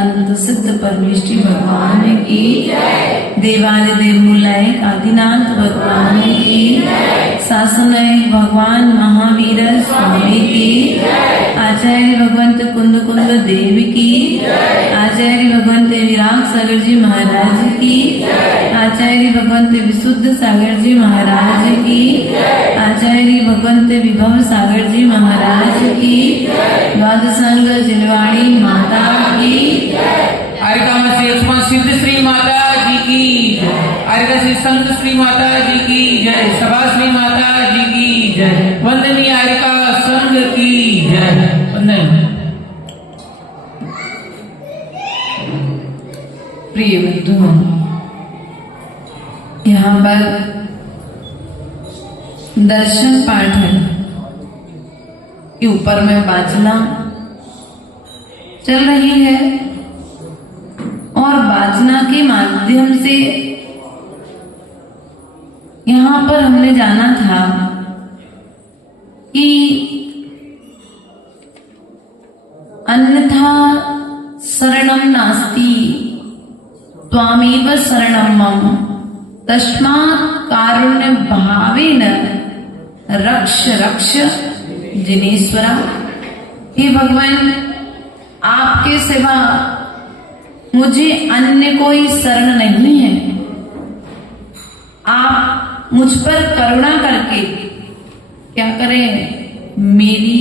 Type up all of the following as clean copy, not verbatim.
अनंत सिद्ध परमेष्टि भगवान की, देवादिदेव मूलायक आदिनाथ भगवान की, शासनायक भगवान महावीर स्वामी की, आचार्य भगवंत कुंद कुंद देव की, आचार्य भगवंत विराग सागर जी महाराज की, आचार्य भगवंत विशुद्ध सागर जी महाराज की, आचार्य भगवंत विभव सागर जी महाराज की, द्वादशांग जिलवाड़ी माता की, आर्यका श्री सिद्ध श्री माता जी की, आर्यका श्री संत श्री माता जी की जय, सभा श्री माता जी की जय, वंदनी आर्यका संघ की जय। वंदन। प्रिय बंधुओं, यहाँ पर दर्शन पाठ के ऊपर में वाचना चल रही है और वाचना के माध्यम से यहाँ पर हमने जाना था कि अन्यथा शरणम नास्ति त्वामेव शरणम मम तस्मात् कारुण्य भावेन रक्ष रक्ष जिनेश्वरा। हे भगवान, आपके सिवा मुझे अन्य कोई शरण नहीं है। आप मुझ पर करुणा करके क्या करें, मेरी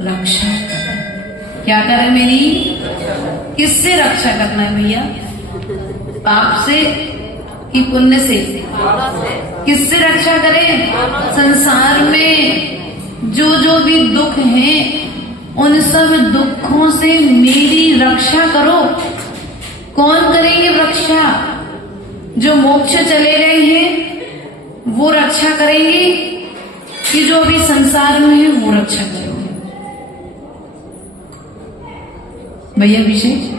रक्षा करें। क्या करें मेरी? किससे रक्षा करना है भैया? पाप से कि पुण्य से? किससे रक्षा करें? संसार में जो भी दुख हैं उन सब दुखों से मेरी रक्षा करो। कौन करेंगे रक्षा? जो मोक्ष चले गए हैं वो रक्षा करेंगे कि जो अभी संसार में है वो रक्षा करेंगे? भैया विशेष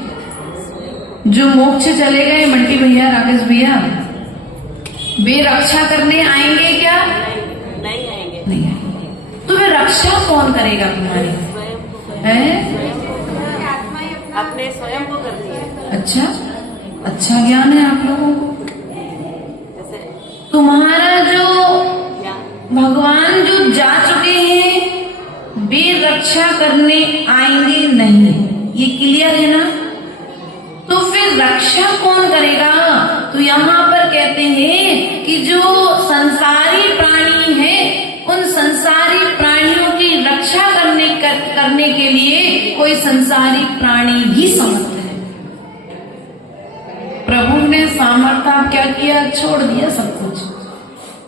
जो मोक्ष चले गए, मंटी भैया, राकेश भैया, वे रक्षा करने आएंगे क्या? नहीं आएंगे। नहीं आएंगे। तो वे रक्षा कौन करेगा तुम्हारी? है अपने स्वयं को करती है। अच्छा ज्ञान है आप लोगों को। तुम्हारा जो भगवान जो जा चुके हैं वे रक्षा करने आएंगे नहीं, ये क्लियर है ना? तो फिर रक्षा कौन करेगा? तो यहाँ पर कहते हैं कि जो संसारी प्राणी हैं उन संसारी प्राणियों की रक्षा करने के लिए कोई संसारी प्राणी ही समर्थ है। प्रभु ने सामर्थ्य क्या किया? छोड़ दिया सब कुछ।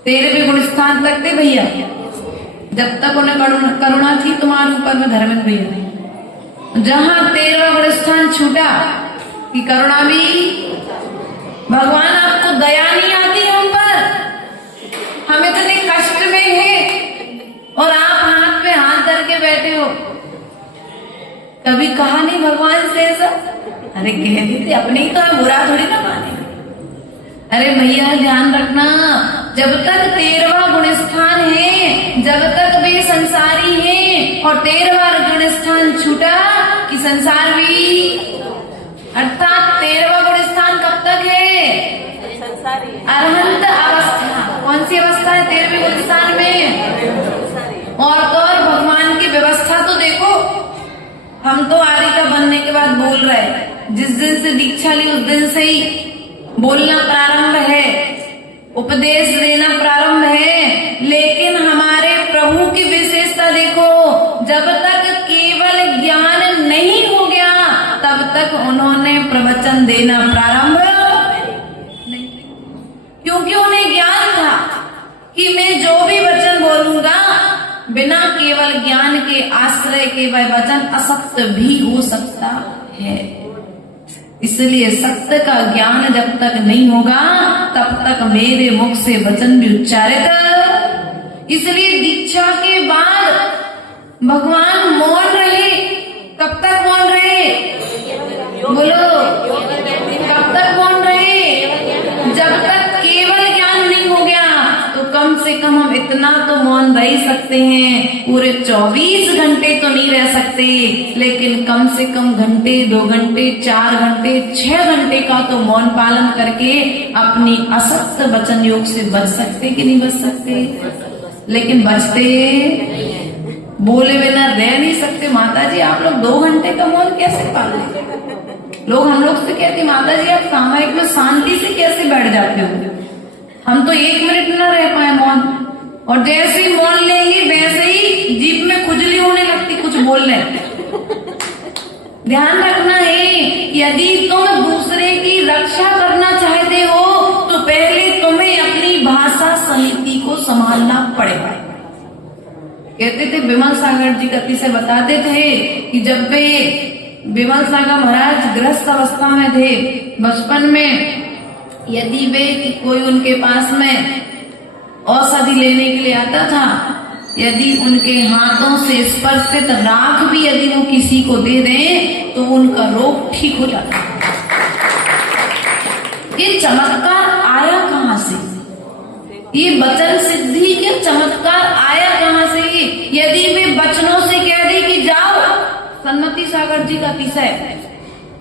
13वें गुण स्थान तक थे भैया। जब तक उन्हें करुणा थी तुम्हारे ऊपर में, धर्मेंद्र भैया, जहां 13वां गुण स्थान छूटा कि करुणा भी, भगवान आपको दया नहीं आती हम पर, हम इतने कष्ट में हैं और आप हाथ पे हाथ धर के बैठे हो। कभी कहा नहीं भगवान से ऐसा? अरे कह देते, अपने ही तो है, बुरा थोड़ी ना माने। अरे भैया ध्यान रखना, जब तक 13वां गुण स्थान है, जब तक वे संसारी हैं और 13वां गुण स्थान छूटा कि संसार भी, अर्थात 13वां गुण स्थान कब तक है? संसारी अरहंत अवस्था। कौन सी अवस्था है 13वें गुण स्थान में? और तो और भगवान की व्यवस्था तो देखो। हम तो आर्यिका बनने के बाद बोल रहे हैं, जिस दिन से दीक्षा ली उस दिन से ही बोलना प्रारंभ है, उपदेश देना प्रारंभ है। लेकिन हमारे प्रभु की विशेषता देखो, जब तक केवल ज्ञान नहीं हो गया तब तक उन्होंने प्रवचन देना प्रारंभ नहीं, क्योंकि उन्हें ज्ञान था कि मैं जो भी वचन बोलूंगा बिना केवल ज्ञान के आश्रय के वह वचन असत्य भी हो सकता है। इसलिए सत्य का ज्ञान जब तक नहीं होगा तब तक मेरे मुख से वचन भी उच्चारित। इसलिए दीक्षा के बाद भगवान मौन रहे। कब तक मौन रहे? बोलो, कब तक मौन रहे? जब तक केवल ज्ञान नहीं हो गया। तो कम से कम हम इतना तो मौन रह ही सकते हैं। पूरे 24 घंटे तो नहीं रह सकते, लेकिन कम से कम घंटे, 2 घंटे, 4 घंटे, 6 घंटे का तो मौन पालन करके अपनी असत्य वचन योग से बच सकते कि नहीं बच सकते? लेकिन बचते, बोले बिना रह नहीं सकते। माता जी आप लोग 2 घंटे का मौन कैसे पाले? लोग हम लोग से कहते माता जी आप सामयिक में शांति से कैसे बैठ जाते हो? हम तो 1 मिनट न रह पाए मौन, और जैसे ही मौन लेंगे वैसे ही जीभ में खुजली होने लगती कुछ बोलने। ध्यान रखना है, यदि तुम दूसरे की रक्षा करना चाहते हो तो पहले तुम्हें अपनी भाषा समिति को संभालना पड़ेगा। कहते थे विमल सागर जी कति से बताते थे कि जब वे विमल सागर महाराज गृहस्थ अवस्था में थे, बचपन में, यदि वे कोई उनके पास में औषधि लेने के लिए आता था, यदि उनके हाथों से स्पर्शित राख भी यदि वो किसी को दे दें तो उनका रोग ठीक हो जाता। ये चमत्कार आया कहां से? ये वचन सिद्धि के चमत्कार आया कहां से? यदि वे वचनों से कह दे कि जाओ, सन्मति सागर जी का विषय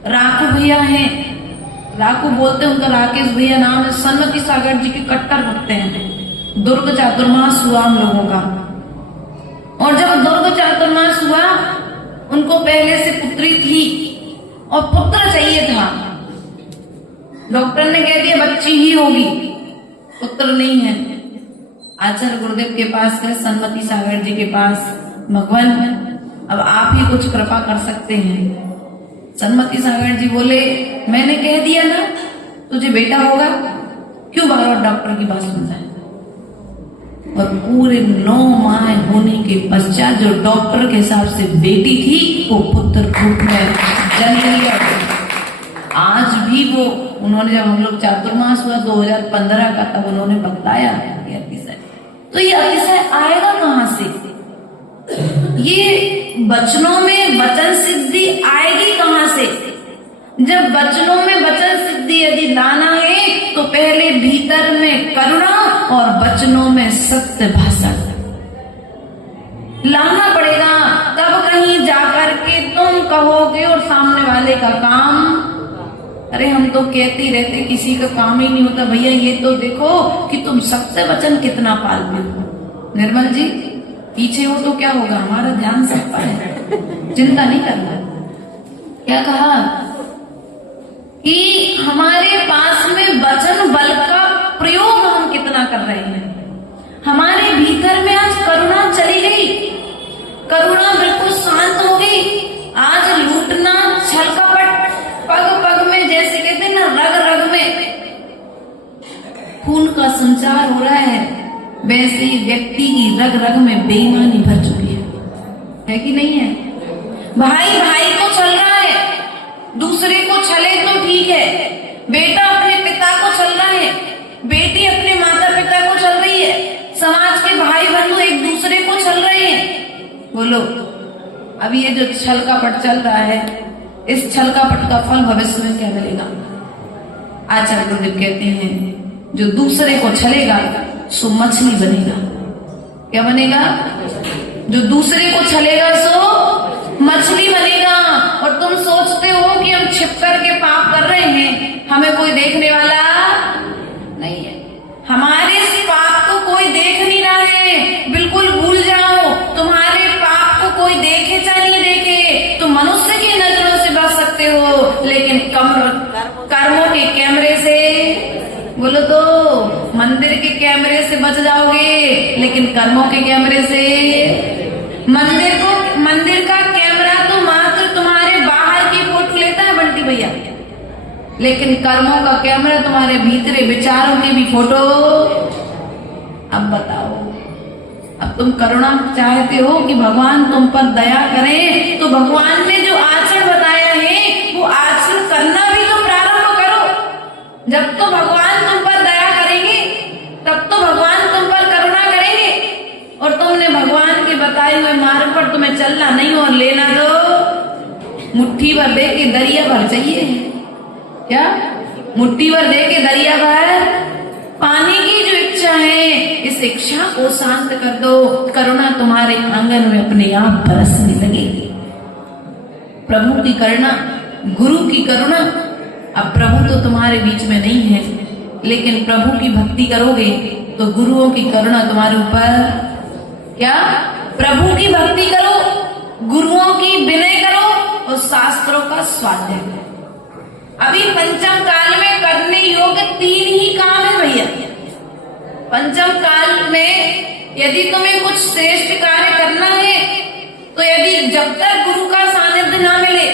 राखू भैया हैं, राखू बोलते हैं, उनका राकेश भैया नाम है, सन्मति सागर जी के कट्टर भक्त हैं। दुर्ग चातुर्मास हुआ हम लोगों का, और जब दुर्ग चातुर्मास हुआ उनको पहले से पुत्री थी और पुत्र चाहिए था। डॉक्टर ने कह दिया बच्ची ही होगी, पुत्र नहीं है। आचार्य गुरुदेव के पास गए, सन्मति सागर जी के पास, भगवान अब आप ही कुछ कृपा कर सकते हैं। सन्मति सागर जी बोले मैंने कह दिया ना तुझे बेटा होगा, क्यों बार बार डॉक्टर की बात सुनता है? और पूरे 9 माह होने के पश्चात जो डॉक्टर के हिसाब से बेटी थी वो पुत्र रूप में जन्म लिया। आज भी वो, उन्होंने जब हम लोग चातुर्मास हुआ 2015 का, तब उन्होंने बताया ये अतिशय। तो ये अतिशय आएगा कहां से? ये वचनों में वचन सिद्धि आएगी कहां से? जब वचनों में वचन सिद्धि यदि लाना है तो पहले भीतर में करुणा और वचनों में सत्य भाषा लाना पड़ेगा। तब कहीं जाकर के तुम कहोगे और सामने वाले का काम, अरे हम तो कहते ही रहते किसी का काम ही नहीं होता। भैया ये तो देखो कि तुम सत्य वचन कितना पालते हो। निर्मल जी पीछे हो तो क्या होगा, हमारा ध्यान सब पर है, चिंता नहीं करना। क्या कहा कि हमारे पास में वचन बल का प्रयोग हम कितना कर रहे हैं। हमारे भीतर में आज करुणा चली गई, करुणा बिल्कुल शांत हो गई। आज लूटना, छल कपट पग पग में, जैसे कहते हैं ना, रग रग में खून का संचार हो रहा है, वैसे ही व्यक्ति की रग रग में बेईमानी भर चुकी है कि नहीं है? भाई भाई को छल रहा है, दूसरे को छले तो ठीक है। बेटा अपने पिता को छल रहा है, बेटी अपने माता पिता को छल रही है, समाज के भाई बंधु एक दूसरे को छल रहे हैं। बोलो अब ये जो छल का पट चल रहा है, इस छल का पट का फल भविष्य में क्या मिलेगा? आचार्य गुरुदेव कहते हैं जो दूसरे को छलेगा सो मछली बनेगा। क्या बनेगा? जो दूसरे को छलेगा सो मछली बनेगा। और तुम सोचते हो कि हम छिप करके पाप कर रहे हैं, हमें कोई देखने वाला नहीं है। हमारे इस पाप को कोई देख नहीं रहा है, बिल्कुल भूल जाओ। तुम्हारे पाप को कोई देखे चाहे नहीं देखे, तुम मनुष्य की नजरों से बच सकते हो, लेकिन कर्मों के कैमरे से, बोलो तो मंदिर के कैमरे से बच जाओगे, लेकिन कर्मों के कैमरे से, मंदिर का कैमरा तो मात्र तुम्हारे बाहर की फोटो लेता है बंटी भैया, लेकिन कर्मों का कैमरा तुम्हारे भीतरे विचारों की भी फोटो। अब बताओ, अब तुम करुणा चाहते हो कि भगवान तुम पर दया करें, तो भगवान ने जो आचरण बताया है वो आचरण करना भी तो प्रारंभ करो। जब तो भगवान तुम पर दया करेंगे तब तो भगवान तुम पर करुणा करेंगे। और तुमने भगवान के बताए हुए मार्ग पर तुम्हें चलना नहीं और लेना तो मुट्ठी भर दे के दरिया भर चाहिए। क्या मुट्ठी भर दे के दरिया भर पानी की जो इच्छा है, इस शिक्षा को शांत कर दो, करुणा तुम्हारे आंगन में अपने आप बरसने लगेगी। प्रभु की करुणा, गुरु की करुणा। अब प्रभु तो तुम्हारे बीच में नहीं है, लेकिन प्रभु की भक्ति करोगे तो गुरुओं की करुणा तुम्हारे ऊपर। क्या? प्रभु की भक्ति करो, गुरुओं की विनय करो और शास्त्रों का स्वाध्याय करो। अभी पंचम काल में करने योग्य 3 ही काम है भैया। पंचम काल में यदि तुम्हें कुछ श्रेष्ठ कार्य करना है तो यदि जब तक गुरु का सानिध्य ना मिले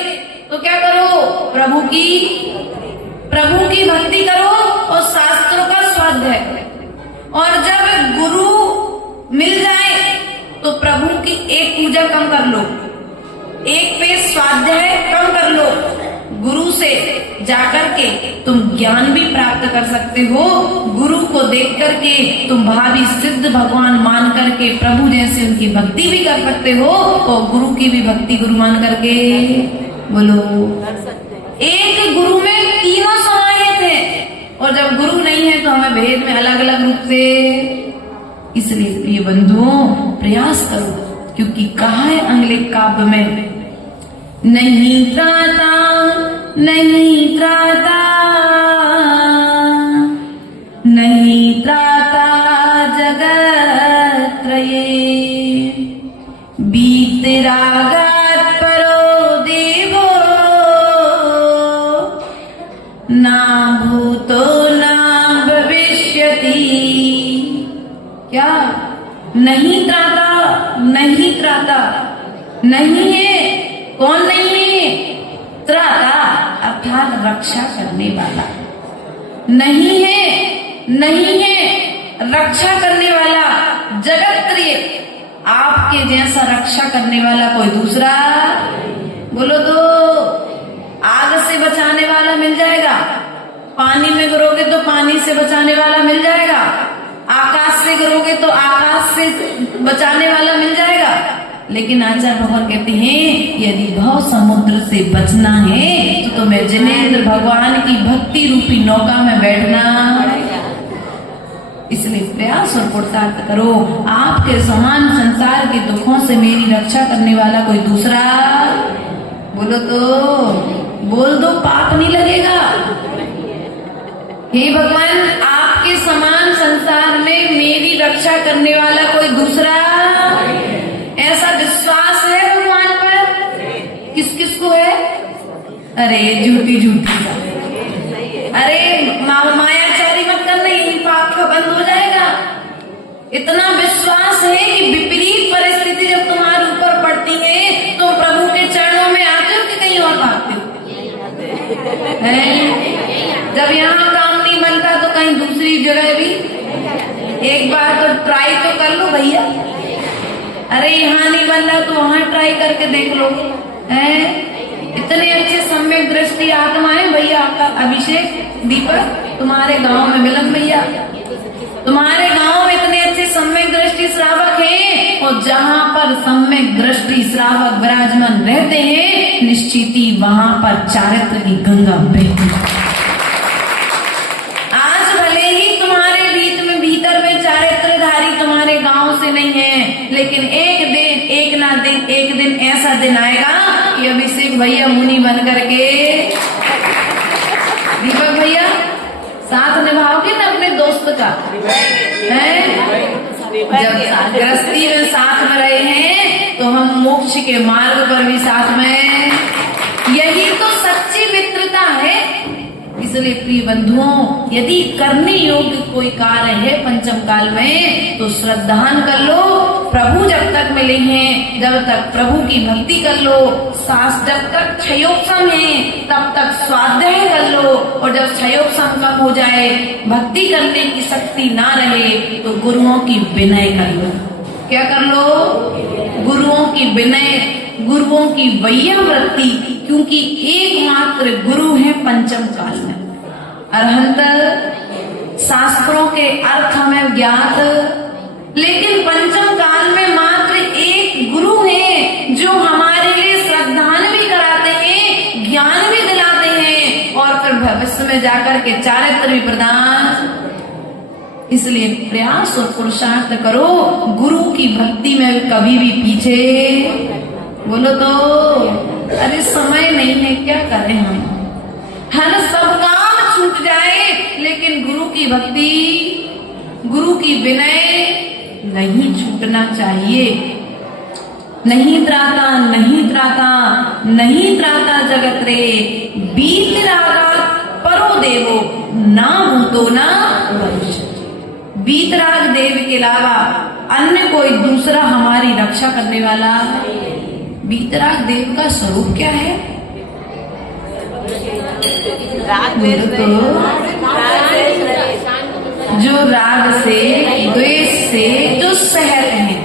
तो क्या करो? प्रभु की भक्ति करो और शास्त्रों का स्वाध्याय करो। और जब गुरु मिल जाए तो प्रभु की एक पूजा कम कर लो, एक पे स्वाध्याय कम कर लो। गुरु से जाकर के तुम ज्ञान भी प्राप्त कर सकते हो। गुरु को देख करके तुम भावी सिद्ध भगवान मान करके प्रभु जैसे उनकी भक्ति भी कर सकते हो और गुरु की भी भक्ति गुरु मान करके बोलो कर सकते हैं। एक गुरु में तीनों समाहित है, और जब गुरु नहीं है तो हमें भेद में अलग अलग रूप से। इसलिए प्रिय बंधुओं प्रयास करो, क्योंकि कहा है अगले काव्य में, नहीं त्राता नहीं त्राता नहीं त्राता जगत त्रये बीतरागात् परो देवो ना भूतो ना भविष्यति। क्या? नहीं त्राता, नहीं त्राता, नहीं है। कौन नहीं है? त्राता अर्थात रक्षा करने वाला नहीं है, नहीं है रक्षा करने वाला। जगत त्रय, आपके जैसा रक्षा करने वाला कोई दूसरा बोलो तो। आग से बचाने वाला मिल जाएगा, पानी में गिरोगे तो पानी से बचाने वाला मिल जाएगा, आकाश से गिरोगे तो आकाश से बचाने वाला मिल जाएगा। लेकिन आचार्य भगवान कहते हैं यदि भव समुद्र से बचना है तो तुम्हें जिनेंद्र भगवान की भक्ति रूपी नौका में बैठना। इसलिए प्रयास और पुरुषार्थ करो। आपके समान संसार के दुखों से मेरी रक्षा करने वाला कोई दूसरा बोलो तो बोल दो, पाप नहीं लगेगा। हे भगवान, आपके समान संसार में मेरी रक्षा करने वाला कोई दूसरा, ऐसा विश्वास है भगवान पर? किस किस को है? अरे झूठी झूठी, अरे मायाचारी मत करना, यही पाप का बंद हो जाएगा। इतना विश्वास है कि विपरीत परिस्थिति जब तुम्हारे ऊपर पड़ती है तो प्रभु के चरणों में आकर के कहीं और भागते हो। जब यहाँ काम नहीं बनता तो कहीं दूसरी जगह भी एक बार तो ट्राई तो कर लो भैया। अरे यहाँ नहीं बन रहा तो वहां ट्राई करके देख लो। इतने अच्छे सम्यक दृष्टि आत्माएं भैया, आपका अभिषेक दीपक तुम्हारे गांव में मिलन भैया, तुम्हारे गांव में इतने अच्छे सम्यक दृष्टि श्रावक हैं, और जहां पर सम्यक दृष्टि श्रावक विराजमान रहते हैं निश्चित ही वहां पर चारित्र की गंगा बहती। आज भले ही तुम्हारे बीच में भीतर में चारित्रधारी तुम्हारे गांव से नहीं है, लेकिन एक दिन ऐसा दिन आएगा कि अभिषेक भैया मुनि बन करके, दीपक भैया साथ निभाओगे ना अपने दोस्त का, है? जब गृहस्थी में साथ में रहे हैं तो हम मोक्ष के मार्ग पर भी साथ में, यही तो सच्ची मित्रता है। इसलिए प्रिय बंधुओं, यदि करने योग्य कोई कार्य है पंचम काल में तो श्रद्धान कर लो। प्रभु जब तक मिले हैं, जब तक प्रभु की भक्ति कर लो। जब तक क्षयोपम है तब तक स्वाध्याय कर लो, और जब क्षयोपम कम हो जाए, भक्ति करने की शक्ति ना रहे तो गुरुओं की विनय कर लो। क्या कर लो? गुरुओं की विनय, गुरुओं की वैयावृत्ति, क्योंकि एकमात्र गुरु है पंचम काल में। अरहंत शास्त्रों के अर्थ हमें ज्ञात, लेकिन पंचम काल में मात्र एक गुरु है जो हमारे लिए श्रद्धान भी कराते हैं, ज्ञान भी दिलाते हैं, और फिर भविष्य में जाकर के चारित्र भी प्रदान। इसलिए प्रयास और पुरुषार्थ करो, गुरु की भक्ति में कभी भी पीछे बोलो तो। अरे समय नहीं है, क्या करें हम, हर सब काम छूट जाए लेकिन गुरु की भक्ति, गुरु की विनय नहीं छूटना चाहिए। नहीं त्राता नहीं त्राता नहीं त्राता जगत रे, बीत रागा परो देवो ना भूतो ना भविष्य। बीतराग देव के अलावा अन्य कोई दूसरा हमारी रक्षा करने वाला। बीतराग देव का स्वरूप क्या है? जो राग से द्वेष से जो सहत हैं,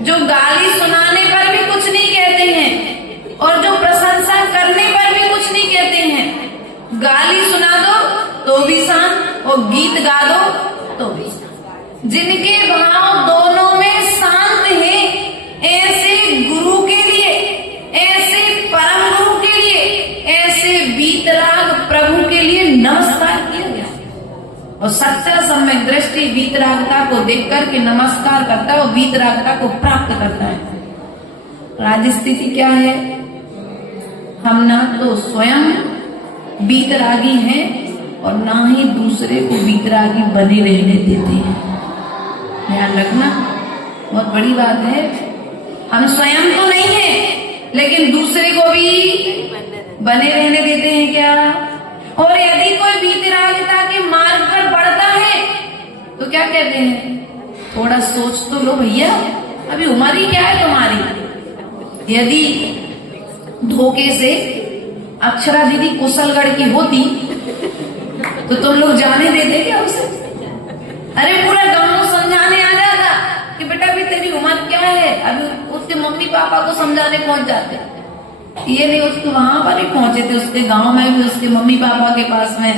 जो गाली सुनाने पर भी कुछ नहीं कहते हैं और जो प्रशंसा करने पर भी कुछ नहीं कहते हैं। गाली सुना दो तो भी शांत और गीत गा दो तो भी शांत। जिनके भाव दोनों में शांत हैं, ऐसे गुरु के लिए, ऐसे परम गुरु के लिए, ऐसे बीतराग प्रभु के लिए नमस्कार किया गया। और सच्चा सम्यक दृष्टि बीतरागता को देख करके नमस्कार करता है और बीतरागता को प्राप्त करता है। आज स्थिति क्या है? हम ना तो स्वयं बीतरागी हैं और ना ही दूसरे को बीतरागी बने रहने देते हैं। ध्यान रखना, बहुत बड़ी बात है। हम स्वयं तो नहीं है लेकिन दूसरे को भी बने रहने देते हैं क्या? और यदि कोई बीतरागिता के मार्ग पर बढ़ता है तो क्या कहते हैं? थोड़ा सोच तो लो भैया, अभी उम्र ही क्या है तुम्हारी। यदि धोखे से अक्षरा दीदी कुशलगढ़ की होती तो तुम लोग जाने देते क्या उसे? अरे पूरा गांव समझाने आ जाता कि बेटा भी तेरी उम्र क्या है। अभी उसके मम्मी पापा को समझाने पहुंच जाते। ये नहीं, उसके वहां पर ही पहुंचे थे, उसके गांव में भी उसके मम्मी पापा के पास में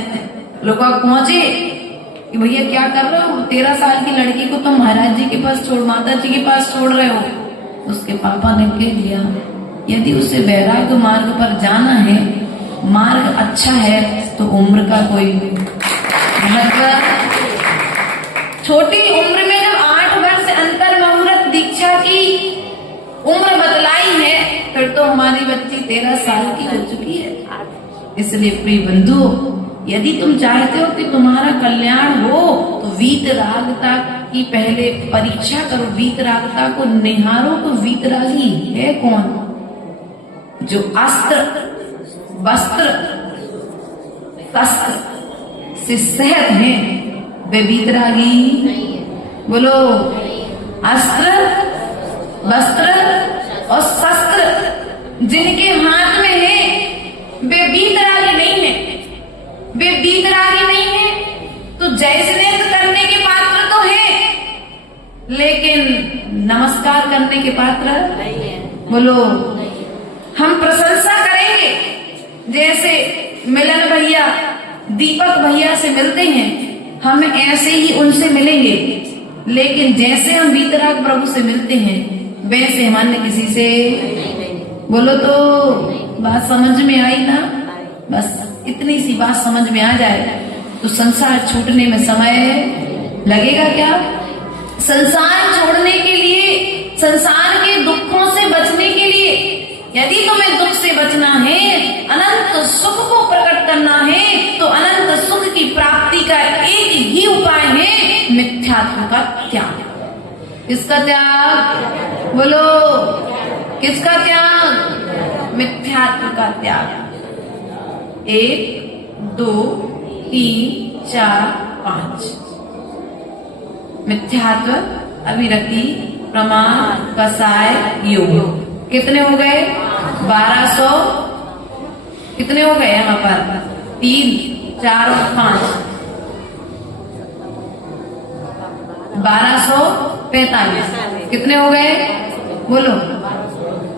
लोग पहुंचे कि भैया क्या कर रहे हो, 13 साल की लड़की को तुम महाराज जी के पास छोड़, माता जी के पास छोड़ रहे हो। उसके पापा ने कह दिया यदि उसे वैराग्य मार्ग पर जाना है, मार्ग अच्छा है तो उम्र का कोई मतलब। छोटी उम्र में जब 8 वर्ष अंतर मुहूर्त दीक्षा की उम्र बतलाई है फिर तो हमारी बच्ची 13 साल की हो चुकी है। इसलिए प्रिय बंधु, यदि तुम चाहते हो कि तुम्हारा कल्याण हो तो वीतरागता की पहले परीक्षा करो, वीतरागता को निहारो। तो वीतरागी है कौन? जो अस्त्र वस्त्र शस्त्र से सहत है वे वीतरागी। बोलो, अस्त्र वस्त्र और शस्त्र जिनके हाथ में है वे वीतरागी नहीं है। वे वीतरागी नहीं है तो जयश्रेष्ठ करने के पात्र तो है लेकिन नमस्कार करने के पात्र नहीं है। बोलो, हम प्रशंसा करेंगे जैसे मिलन भैया दीपक भैया से मिलते हैं, हम ऐसे ही उनसे मिलेंगे। लेकिन जैसे हम वीतराग प्रभु से मिलते हैं वैसे हम अन्य किसी से। बोलो तो बात समझ में आई ना? बस इतनी सी बात समझ में आ जाए तो संसार छूटने में समय लगेगा क्या? संसार छोड़ने के लिए, संसार के दुखों से बचने के लिए, यदि तुम्हें दुख से बचना है, अनंत सुख को प्रकट करना है तो अनंत सुख की प्राप्ति का एक ही उपाय है मिथ्यात्व का त्याग। किसका त्याग? बोलो, किसका त्याग? मिथ्यात्व का त्याग। 1 2 3 4 5 मिथ्यात्व, अभिरति, प्रमाण, कसाय, योग। कितने हो गए? 1200। कितने हो गए यहाँ पर? 3 4 और 5 1245। कितने हो गए? बोलो,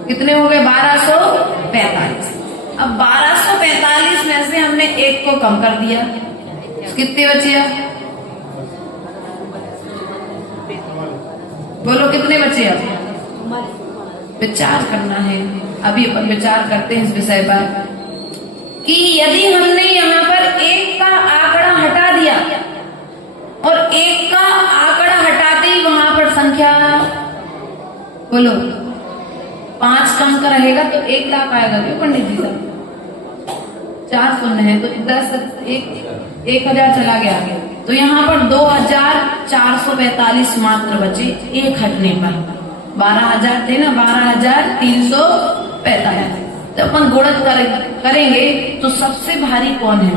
कितने हो गए? 1245। अब 1245 में से हमने 1 को कम कर दिया, कितने बचे? अब बोलो, कितने बचे? अब विचार करना है। अभी अपन विचार करते हैं इस विषय पर कि यदि हमने यहाँ पर 1 का आंकड़ा हटा दिया और 1 संख्या बोलो, 5 का अंक रहेगा तो 1 लाख आएगा क्यों पंडित जी साहब? 4 शून्य है तो 1000 चला गया। तो यहाँ पर 2445 मात्र बचे एक हटने पर। 12,000 थे ना, 12,345। तो अपन गुणत करेंगे तो सबसे भारी कौन है?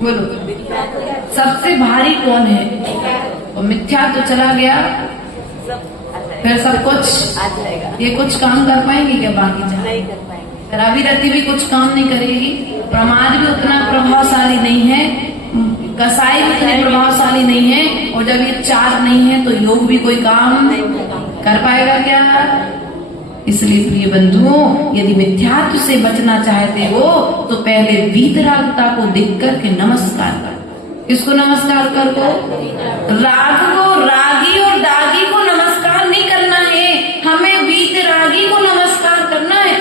बोलो, सबसे भारी कौन है? और मिथ्या तो चला गया, फिर सब कुछ आ जाएगा। ये कुछ काम कर पाएंगे क्या? बाकी नहीं कर पाएंगे। रवि रति भी कुछ काम नहीं करेगी, प्रमाद भी उतना प्रभावशाली नहीं है, कसाई भी उतनी प्रभावशाली नहीं है, और जब ये 4 नहीं है तो योग भी कोई काम कर पाएगा क्या? इसलिए प्रिय बंधुओं, यदि मिथ्यात्व से बचना चाहते हो तो पहले वीतरागता को देख करके नमस्कार कर। किसको नमस्कार कर? को राग को, रागी और दागी को नमस्कार नहीं करना है, हमें वीतरागी को नमस्कार करना है।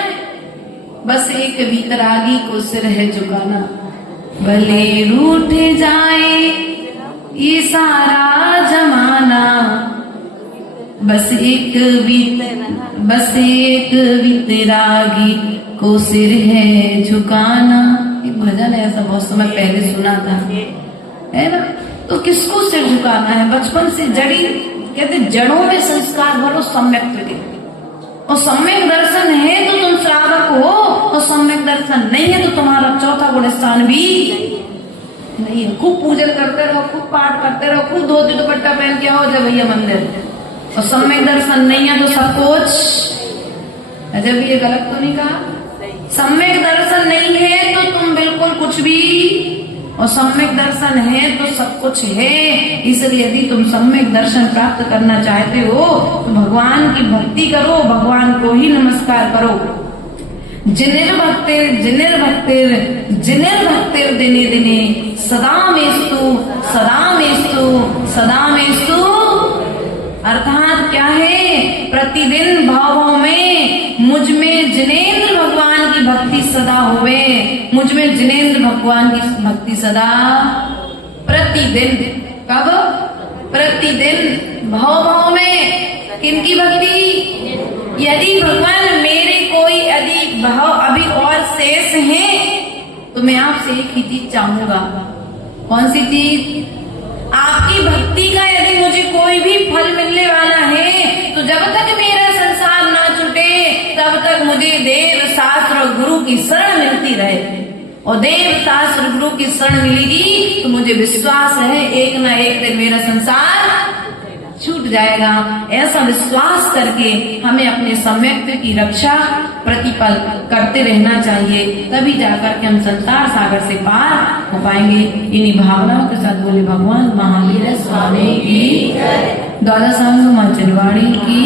बस एक वीतरागी को सिर है झुकाना, भले रूठ जाए ये सारा जमाना, बस एक वीतरागी को सिर है झुकाना। एक भजन है ऐसा, बहुत समय पहले सुना था, है ना? तो किसको सिर झुकाना है? बचपन से जड़ी, कहते जड़ों में संस्कार भरो सम्यक के, और सम्यक दर्शन है तो तुम श्रावक हो, और सम्यक दर्शन नहीं है तो तुम्हारा चौथा गुण स्थान भी नहीं है। खूब पूजन करते रहो, खूब पाठ करते रहो, खूब धोती दुपट्टा पहन के आओ जब भैया मंदिर, और सम्यक दर्शन नहीं है तो सब कुछ। अजय भी ये गलत तो नहीं कहा? सम्यक दर्शन नहीं है तो तुम बिल्कुल कुछ भी, और सम्यक दर्शन है तो सब कुछ है। इसलिए यदि तुम सम्यक दर्शन प्राप्त करना चाहते हो तो भगवान की भक्ति करो, भगवान को ही नमस्कार करो। जिनिर्भक्तिर दिने दिने सदा मेस्तु। अर्थात क्या है? प्रतिदिन भाव में मुझ में जिनेंद्र भगवान की भक्ति सदा होवे, मुझ में जिनेंद्र भगवान की भक्ति सदा। प्रतिदिन, कब? प्रतिदिन भाव में किनकी भक्ति? यदि भगवान मेरे कोई यदि भाव अभी और शेष हैं तो मैं आपसे एक ही चीज चाहूंगा। कौन सी चीज? आपकी भक्ति का यदि मुझे कोई भी फल मिलने वाला है तो जब तक मेरा संसार ना छूटे तब तक मुझे देव शास्त्र और गुरु की शरण मिलती रहे, और देव शास्त्र गुरु की शरण मिलेगी तो मुझे विश्वास है एक ना एक दिन मेरा संसार छूट जाएगा। ऐसा विश्वास करके हमें अपने सम्यक्त्व की रक्षा प्रतिपल करते रहना चाहिए, तभी जाकर के हम संसार सागर से पार हो पाएंगे। इन्हीं भावनाओं के साथ बोले भगवान महावीर स्वामी की, द्वादशांग मां चंद्रवाणी की।